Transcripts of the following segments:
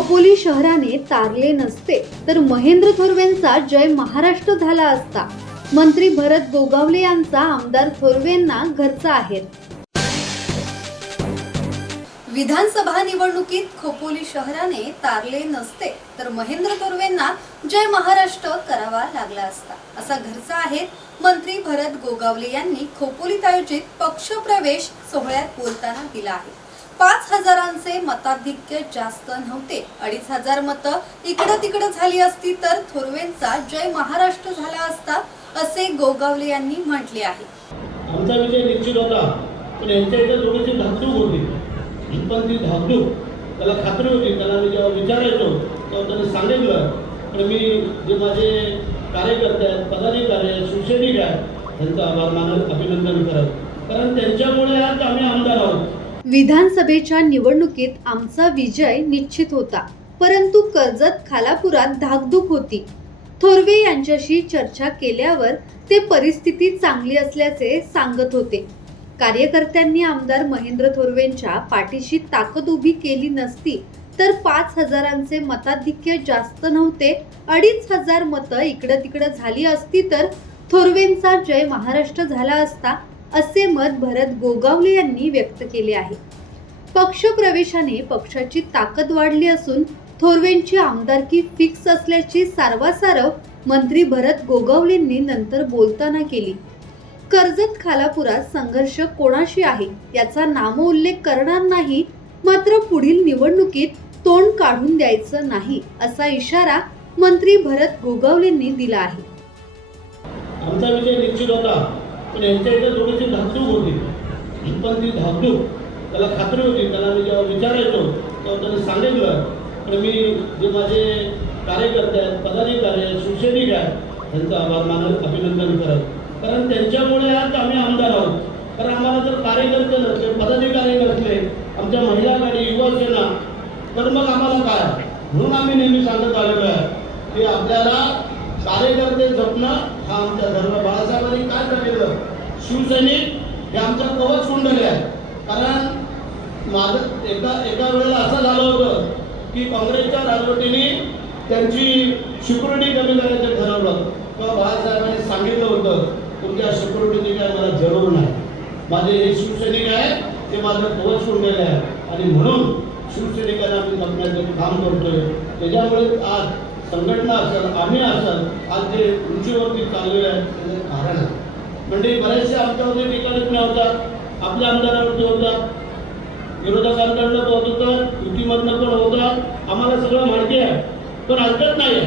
खोपोली शहराने तारले नसते तर महेंद्र थोरवेंचा जय महाराष्ट्र झाला असता. मंत्री भरत गोगावले यांचा आमदार थोरवेंना घरचा आहे. विधानसभा निवडणुकीत खोपोली शहराने तारले नसते तर महेंद्र थोरवेंना जय महाराष्ट्र करावा लागला असता. असा घरचा आहे मंत्री भरत गोगावले यांनी खोपोलीत आयोजित पक्षप्रवेश सोहळ्यात बोलताना दिला आहे. पाच हजारांचे मताधिक्य जास्त नव्हते. अडीच हजार मतं इकडं तिकडं झाली असती तर थोरवेंचा जय महाराष्ट्र झाला असता असे गोगावले यांनी म्हटले आहे. आमचा विजय निश्चित होता पण यांच्या इथे थोडीशी धाकधूक होती. पण ती धाकधूक त्याला खात्री होती त्याला मी जेव्हा विचारायचो तेव्हा त्याने सांगितलं पण मी जे माझे कार्यकर्ते आहेत पदाधिकारी आहेत शिवसैनिक आहेत त्यांचं आभार मानत अभिनंदन करत. कारण त्यांच्यामुळे आज आम्ही आमदार आहोत. विधानसभेच्या निवडणुकीत आमचा विजय निश्चित होता परंतु कर्जत खालापुरात धाकधूक होती. थोरवे यांच्याशी चर्चा केल्यावर ते परिस्थिती चांगली असल्याचे सांगत होते. कार्यकर्त्यांनी आमदार महेंद्र थोरवेंच्या पाठीशी ताकद उभी केली नसती तर पाच हजारांचे मताधिक्य जास्त नव्हते. अडीच हजार मतं इकडं तिकडं झाली असती तर थोरवेंचा जय महाराष्ट्र झाला असता असे मत भरत गोगावले यांनी व्यक्त केले आहे. पक्षप्रवेशाने पक्षाची ताकद वाढली असून थोरवेंची आमदारकी फिक्स असल्याची सारवासारव मंत्री भरत गोगावलेंनी नंतर बोलताना केली. कर्जत खालापुरात संघर्ष कोणाशी आहे? याचा नामोल्लेख करणार नाही. मात्र पुढील निवडणुकीत तोंड काढून द्यायचं नाही असा इशारा मंत्री भरत गोगावलेंनी दिला आहे. आमचा विजय निश्चित होता. पण यांच्या इथे थोडीशी धाकधूक होती. पण ती धाकधूक. त्याला खात्री होती. त्याला मी जेव्हा विचारायचो तेव्हा त्याने सांगितलं. पण मी जे माझे कार्यकर्ते आहेत पदाधिकारी आहेत शिवसैनिक आहेत त्यांचं आभार मानत अभिनंदन करत. कारण त्यांच्यामुळे आज आम्ही आमदार आहोत. कारण आम्हाला जर कार्यकर्ते नसले पदाधिकारी नसले आमच्या महिला गाडी युवासेना तर मग आम्हाला काय? म्हणून आम्ही नेहमी सांगत आलेलो आहे की आपल्याला कार्यकर्ते जपणं हा आमचा धर्म काय शिवसैनिक हे आमचं कवच कुंडले आहे कारण माझं एका एका वेळेला असं झालं होतं की काँग्रेसच्या राजवटीने त्यांची सिक्युरिटी कमी करायचं ठरवलं. किंवा बाळासाहेबांनी सांगितलं होतं तुमच्या सिक्युरिटीची काय मला जरूर नाही. माझे हे शिवसैनिक आहे ते माझं कवच कुंडले आहे आणि म्हणून शिवसैनिकांना आम्ही जपण्याचं काम करतोय. त्याच्यामुळे आज संघटना असेल आम्ही असेल आज जे उंचीवरती चाललेलं आहे त्याचं कारण आहे. म्हणजे बरेचसे आमच्यावरती टीका टिप्पण्या होतात आपल्या आमदारावरती होतात विरोधकांकडनं होत होतं युतीमधनं पण होतात. आम्हाला सगळं माहिती आहे पण ऐकत नाही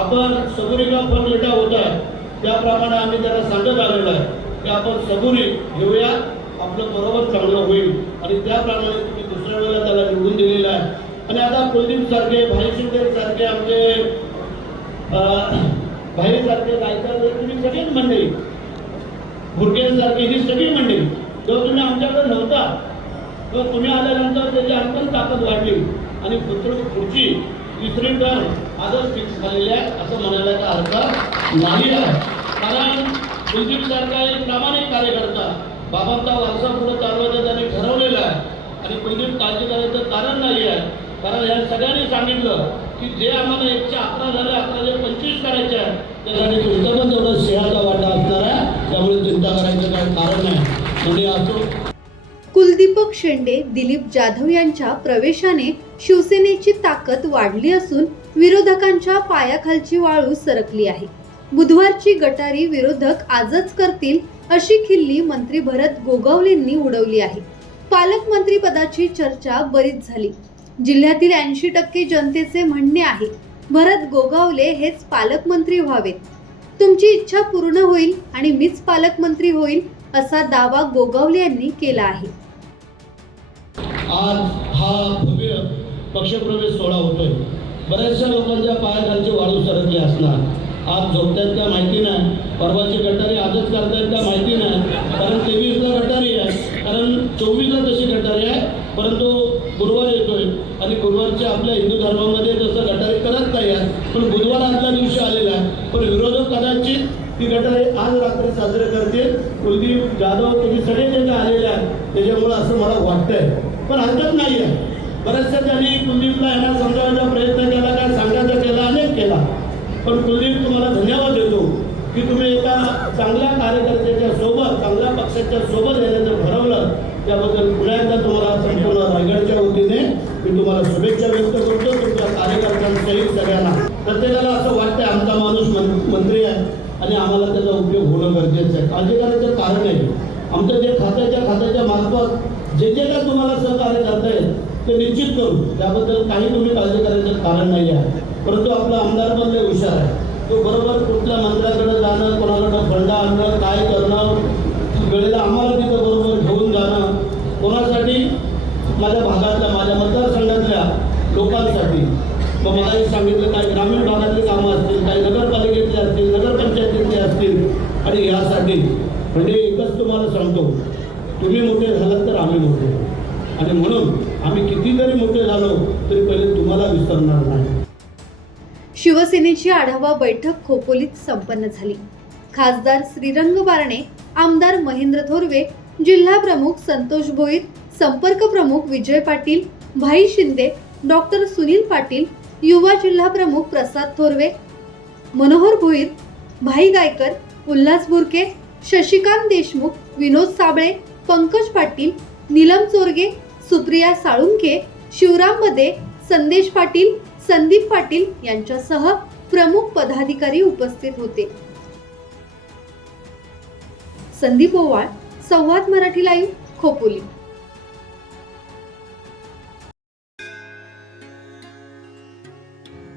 आपण सबुरीला फल लेटा होत आहे त्याप्रमाणे आम्ही त्याला सांगत आलेलो आहे की आपण सबुरी घेऊया आपलं बरोबर चांगलं होईल. आणि त्याप्रमाणे तुम्ही दुसऱ्या वेळेला त्याला निवडून दिलेलं आहे आणि आता कुलदीप सारखे भाई शिंदे सारखे आमचे भाई सारखे गायकर तुम्ही सगळीच मंडळी. भुरग्यांसारखी ही सगळी मंडळी. जो तुम्ही आमच्याकडे नव्हता तो तुम्ही आल्यानंतर त्याची आणखी ताकद वाढली. आणि पुत्र पुढची तिसरी टर्म आजच फिक्स झालेली आहे असं म्हणायला अर्थ नाही आहे. कारण कुलदीप सारखा एक प्रामाणिक कार्यकर्ता बाबांचा वारसा पुढे चालवायचा त्याने ठरवलेला आहे. आणि कुलदीप काळजी करायचं कारण नाही आहे. कारण या सगळ्यांनी सांगितलं की जे आम्हाला एकशे अकरा झाले अकराशे पंचवीस करायचे आहे त्यासाठी तुमचं पण तेवढं सिंहाचा वाटा असणार आहे. त्यामुळे चिंता करायचं काही कारण नाही. म्हणजे असो. कुलदीपक शेंडे दिलीप जाधव यांच्या प्रवेशाने शिवसेनेची ताकद वाढली असून विरोधकांच्या पायाखालची वाळू सरकली आहे. बुधवारची गटारी विरोधक आजच करतील अशी खिल्ली मंत्री भरत गोगावलेंनी उडवली आहे. पालकमंत्री पदाची चर्चा बरीच झाली. जिल्ह्यातील ऐंशी टक्के जनतेचे म्हणणे आहे भरत गोगावले हेच पालकमंत्री व्हावेत. तुमची इच्छा पूर्ण होईल आणि मीच पालकमंत्री होईल असा दावा गोगावले यांनी केला आहे. आज हा भव्य पक्षप्रवेश सोहळा होतोय. बऱ्याचशा लोकांच्या पायाखालची वाळू सरकले असणार. आज झोपतायत का माहिती नाही. परवाची गटारी आजच करतायत का माहिती नाही. कारण तेवीसला गटारी आहे. कारण चोवीसला तशी गटारी आहे. परंतु गुरुवार येतोय आणि गुरुवारच्या आपल्या हिंदू धर्मामध्ये जसं गटारी करत नाही आहे पण बुधवार आदल्या दिवशी आलेला आहे. पण विरोधक कदाचित ती घटना आज रात्री साजरे करतील. कुलदीप जाधव तुम्ही सगळे जे आलेले आहेत त्याच्यामुळं असं मला वाटतंय. पण हरकत नाही आहे. बऱ्याचशा त्यांनी कुलदीपला यांना समजावण्याचा प्रयत्न केला काय सांगायचा केला अनेक केला. पण कुलदीप तुम्हाला धन्यवाद देतो की तुम्ही एका चांगल्या कार्यकर्त्याच्या सोबत चांगल्या पक्षाच्या सोबत येण्याचं ठरवलं. त्याबद्दल पुन्हा एकदा तुम्हाला संपूर्ण रायगडच्या वतीने मी तुम्हाला शुभेच्छा व्यक्त करतो. तुमच्या कार्यकर्त्यांसहित सगळ्यांना. प्रत्येकाला असं वाटतंय आमचा माणूस मंत्री आहे आणि आम्हाला त्याचा उपयोग होणं गरजेचं आहे. काळजी करायचं कारण आहे आमचं जे खात्याच्या खात्याच्या मार्फत जे जे काय तुम्हाला सहकार्य करता येईल ते निश्चित करू. त्याबद्दल काही तुम्ही काळजी करायचं कारण नाही आहे परंतु आपला आमदार पण लय हुशार आहे. तो बरोबर कुठल्या मंत्र्याकडे जाणं कोणाकडं फंडा आणणं काय मग मलाही सांगितलं काही ग्रामीण भागातली कामं असतील काही नगरपालिकेतले असतील नगरपंचायतीतले असतील. आणि यासाठी म्हणजे एकच तुम्हाला सांगतो तुम्ही मोठे झालात तर आम्ही मोठे. आणि म्हणून आम्ही कितीतरी मोठे झालो तरी पहिले तुम्हाला विसरणार नाही. शिवसेनेची आढावा बैठक खोपोलीत संपन्न झाली. खासदार श्रीरंग बारणे आमदार महेंद्र थोरवे जिल्हा प्रमुख संतोष भोईर संपर्क प्रमुख विजय पाटील भाई शिंदे डॉक्टर सुनील पाटील युवा जिल्हा प्रमुख प्रसाद थोरवे मनोहर भोईर भाई गायकर उल्हास बुरके शशिकांत देशमुख विनोद साबळे पंकज पाटील नीलम चोरगे सुप्रिया साळुंखे शिवराम बदे संदेश पाटील संदीप पाटील यांच्यासह प्रमुख पदाधिकारी उपस्थित होते. संदीप ओवाळ संवाद मराठी लाईव्ह खोपोली.